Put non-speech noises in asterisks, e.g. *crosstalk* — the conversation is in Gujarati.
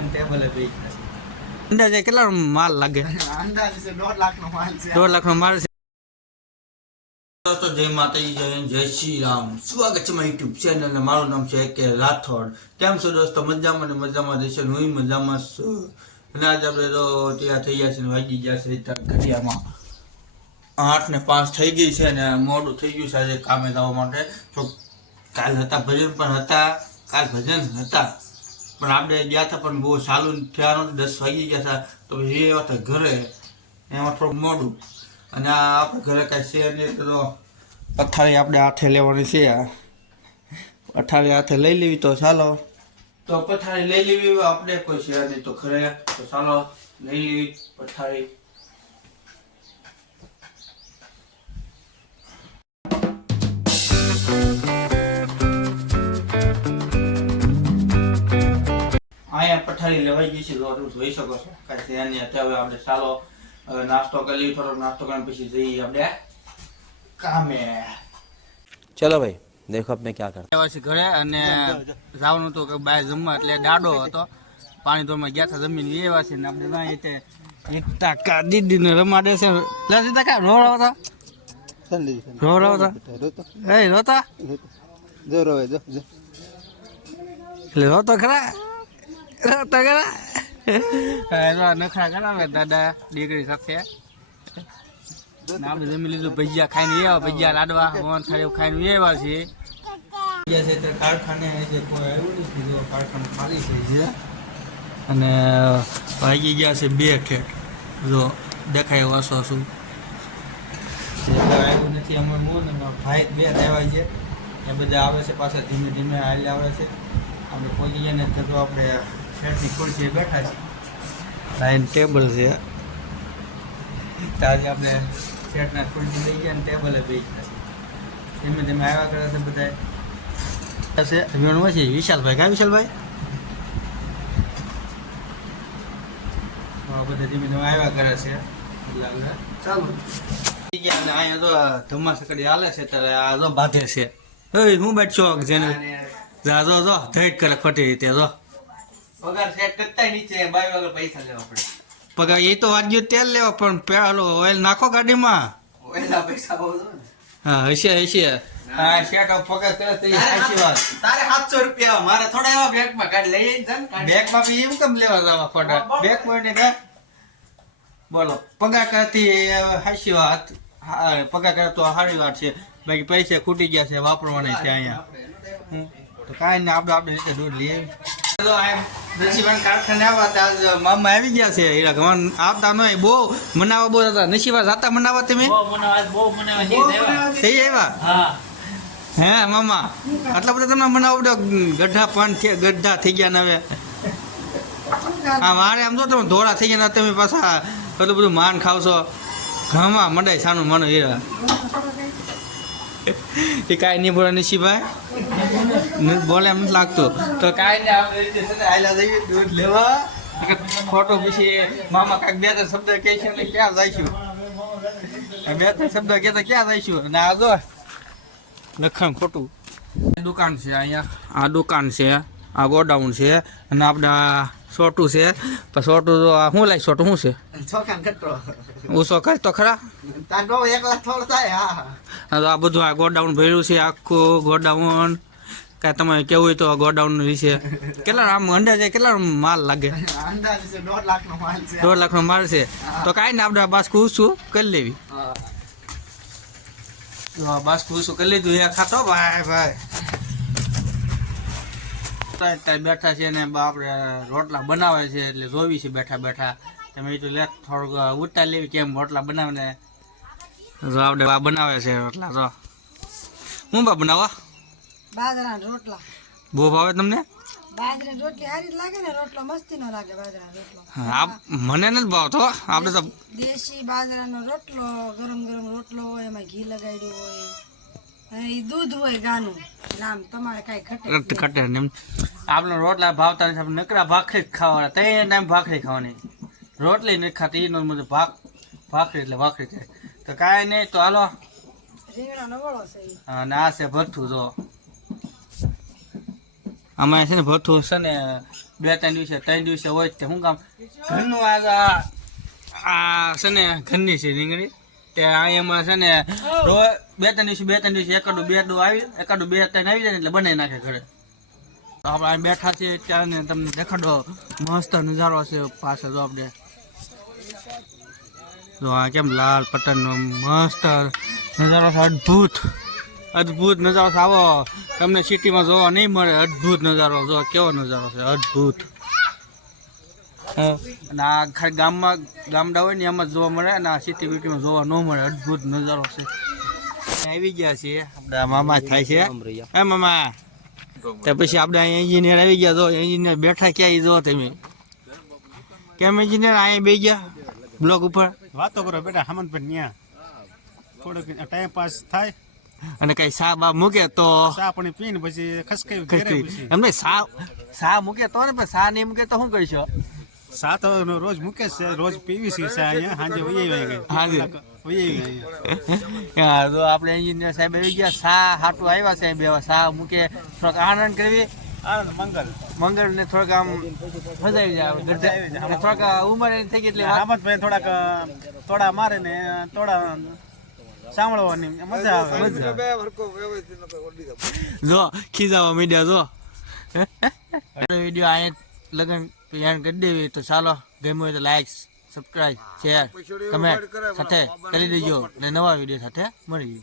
ને ટેબલે ગયા અંદાજે કેટલા માલ લાગે? અંદાજે છે દોઢ લાખ નો માલ છે. દોઢ લાખ નો માલ છે. દોસ્તો જય માતાજી જય જય શ્રી રામ. સ્વાગત છે મારી યુટ્યુબ ચેનલ મારું નામ છે કે રાઠોડ. કેમ છો દોસ્તો? મજામાં ને મજામાં રહેશે હું મજામાં છું. અને આજે આપણે તો તૈયાર થઈ ગયા છે ને વાગી ગયા છે ત્યાં ઘડિયામાં આઠ ને પાંચ થઈ ગઈ છે ને મોડું થઈ ગયું છે આજે કામે જવા માટે. તો કાલ હતા ભજન પણ હતા. કાલ ભજન હતા. પણ આપણે ગયા હતા, પણ બહુ સારું થયા દસ વાગી ગયા હતા, તો એ વખતે ઘરે એમાં થોડુંક મોડું. અને આ આપણે ઘરે કાંઈ છે નહીં તો પથારી આપણે હાથે લેવાની છે પથારી હાથે લઈ લેવી તો ચાલો. તો પથારી લઈ લેવી આપણે કોઈ છે નહીં, તો ઘરે તો ચાલો, લઈ લેવી પથારી. પથારી લેવાઈ ગઈ છે તો તમે જોઈ શકો છો. કાંઈ ધ્યાન નહીં અત્યારે આપણે ચાલો નાસ્તો કરી લઈએ થોડો નાસ્તો કરીને પછી જઈએ આપણે કામે. ચલો ભાઈ દેખો આપણે ક્યાં કરતા. આવ્યા ઘરે અને જવાનું હતું કે બહાર જમવા એટલે દાડો હતો. પાણી ધોરમાં ગયા હતા જમીન લેવા છે ને આપણે ના એટલે એકતા કા દીદીને રમાડે છે. લે સીતા કા રોવડાવતા રોવડાવતા એ રોતા. જો રોવે જો જો. એટલે રોતો ખરા. રોતો ગણા નખરા કરાવે દાદા, દીકરી સાથે. ને આપણે જમી લીધું, ભજીયા ખાઈને એવા ભજીયા લાડવા, મોહન એવું ખાઈને એવા છે કારખાને જે કોઈ આવ્યું નથી કારખાનું ખાલી થઈ છે. અને વાગી ગયા છે બે ઠેઠ જો દેખાય વાસો શું. આવ્યું નથી અમે મોં ને ભાઈ બે આવ્યા છે. એ બધા આવે છે પાછા ધીમે ધીમે હાલ આવે છે. આપણે પહોંચી ગયા ને તો આપણે શેઠની ખુરશીએ બેઠા છે. લાઈન ટેબલ છે. તારી આપણે શેઠના ખુરશી લઈ ગયા ને ટેબલે બેસી ગયા છે. ધીમે ધીમે આવ્યા કરે છે બધા છે. અભિમાન છે. વિશાલભાઈ કા વિશાલભાઈ? બધા ધીમે ધીમે આવ્યા કરે છે. ચાલો. અને અહીંયા તો ધમ્મા સકડી હાલે છે ત્યારે આ જો બાંધે છે. હું ચોક જેને જા જો જો ધૈટ કરે ખોટી રીતે જો. પગાર સેટ કરતા નીચે બાય વગર પૈસા લેવા પડે. પગાર એ તો વાગ્યું તેલ લેવા પણ પેલો ઓઇલ નાખો ગાડીમાં. ઓલા પૈસા બહુ હા હશે હશે. હા શેઠ પગાર કરે તો એ સાચી વાત. તારે 700 રૂપિયા મારે થોડા એવા બેગમાં કાઢ લઈ આવીને છે ને બેગમાં બી એમ કેમ લેવા જવા ખોટા બેગ કોઈને દે બોલો પગાર કરતી હાસી વાત. હા, પગાર કરે તો સારી વાત છે. બાકી પૈસા ખૂટી ગયા છે વાપરવાના છે અહીંયા. તો કાંઈ ને આપણે આપણે રીતે દૂધ લઈએ તો આ નસીબાન કારખાને આવ્યા મામા આવી ગયા છે. હીરા આવતા બહુ મનાવા બહુ હતા. નસીબા જાતા મનાવા તમે? થઈ આવ્યા હે. મામા? આટલા બધા તમને મનાવડો ગઢા પણ છે ગઢા થઈ ગયા ને હવે. હા મારે આમ તો તમે ધોળા થઈ ગયા તમે પાછા એટલું બધું માન ખાવશો. ઘામાં મંડાય સાનું માનો હીરા. એ કાંઈ નહીં બોલે નસીભાઈ બોલે એમ નથી લાગતું. તો કાંઈ નહીં આપણે રીતે છે ને આયલા જઈએ દૂધ લેવા. ખોટો પછી મામા કાંઈક બે ત્રણ શબ્દ કહે છે ને ક્યાં જઈશું? બે ત્રણ શબ્દ કહેતા ક્યાં જઈશું? અને આ જો લખણ ખોટું. દુકાન છે અહીંયા આ દુકાન છે આ ગોડાઉન છે અને આપણા સોટું છે. તો સોટું તો આ શું લાય સોટું શું છે? હું ઉસો તો ખરા. તો આ બધું આ ગોડાઉન ભર્યું છે આખું ગોડાઉન. કાંઈ તમારે કેવું હોય તો ગોડાઉન વિશે. *laughs* કેટલા આમ અંદાજે કેટલા માલ લાગે? દોઢ લાખ નો માલ છે. દોઢ લાખનો માલ છે. તો કાંઈ ને આપણે બાસ કૂસું કરી લેવી. બસ કૂસું કરી લીધું એ ખાતો ભાઈ ભાઈ. બેઠા છે ને આપણે રોટલા બનાવે છે એટલે જોવી છે બેઠા બેઠા. તમે તો લે થોડુંક ઉતાર લેવી કેમ રોટલા બનાવે ને જો આપણે બનાવે છે રોટલા તો હું બા બનાવવા? બાજરાના રોટલા. બહુ ભાવે તમને? બાજરાની રોટલી જ લાગે ને રોટલો મસ્તી નો લાગે બાજરાનો રોટલો. હા, આ મને નથી ભાવતો આપણે તો દેશી બાજરાનો રોટલો ગરમ ગરમ રોટલો હોય એમાં ઘી લગાડ્યું હોય. અને એ દૂધ હોય ગાનું. નામ તમારે કાંઈ ઘટે કટે એમ. આપણે રોટલા ભાવતા નથી આપણે નકરા ભાખરી ખાવાના. તે ટાઈમ ભાખરી ખાવાની. રોટલી નથી ખાતી એનો મને ભાખ ભાખરી એટલે ભાખરી છે. તો કાંઈ નહીં તો હાલો. રીંગણાનો વળો છે અને આ છે ભરથું જો. આમાં છે ને ભથ્થું છે ને બે, ત્રણ દિવસે ત્રણ દિવસે હોય તે. શું કામ? ઘરનું આ આ- છે ને ઘરની છે રીંગણી. તે અહીંયામાં છે ને રોજ બે, ત્રણ દિવસે, બે, ત્રણ દિવસે એકાદું, બે, દો આવી, એકાદું, બે, ત્રણ આવી જાય એટલે બનાવી નાખે ઘરે. તો આપણે બેઠા છીએ ત્યાં ને તમને દેખાડો. મસ્ત નજારો છે પાસે જો આપણે. જો આ કેમ લાલ પટનનો મસ્ત નજારો છે, અદ્ભુત. અદ્ભુત નજારો છે. આવો, તમને સિટીમાં જોવા નહીં મળે. અદ્ભુત નજારો જો કેવો નજારો છે. અદ્ભુત. અને આ ખાલી ગામમાં, ગામડા હોય ને, એમાં જોવા મળે. અને આ સિટી બીટીમાં જોવા ન મળે. અદ્ભુત નજારો છે. આવી ગયા છીએ. આપણા મામા થાય છે. હે મામા? તો પછી આપણે અહીંયા એન્જિનિયર આવી ગયા. જો એન્જિનિયર બેઠા ક્યાં જો તમે? કેમ એન્જિનિયર અહીંયા બે ગયા? બ્લોક ઉપર? વાતો કરો બેટા પણ ન્યા. થોડોક ટાઈમ પાસ થાય. અને કઈ સા બા મૂકે તો સા પણ પીને પછી ખસકાઈ ઘરે પછી. એમને સા સા મૂકે તો ને પણ સા નહીં મૂકે તો શું કરશો? સા તો રોજ મૂકે છે રોજ પીવી છે સા અહીંયા. સાંજે વહી આવી ગઈ હાંજે. તો આપણે એન્જિનિયર સાહેબ આવી ગયા. સા હાટું આવ્યા છે બે સા મૂકે થોડોક આનંદ કરવી. આનંદ મંગલ. મંગળ ને થોડાક આમ મજા જાય. થોડાક ઉંમર થઈ ગઈ એટલે થોડાક થોડા મારે ને તોડા સાંભળવાની મજા આવે. જો ખીજાવા મીડિયા જો. વીડિયો અહીંયા લગન યાન કરી દેવી તો ચાલો ગમ્યું હોય તો લાઈક સબસ્ક્રાઇબ શેર કમેન્ટ સાથે કરી દેજો ને નવા વીડિયો સાથે મળી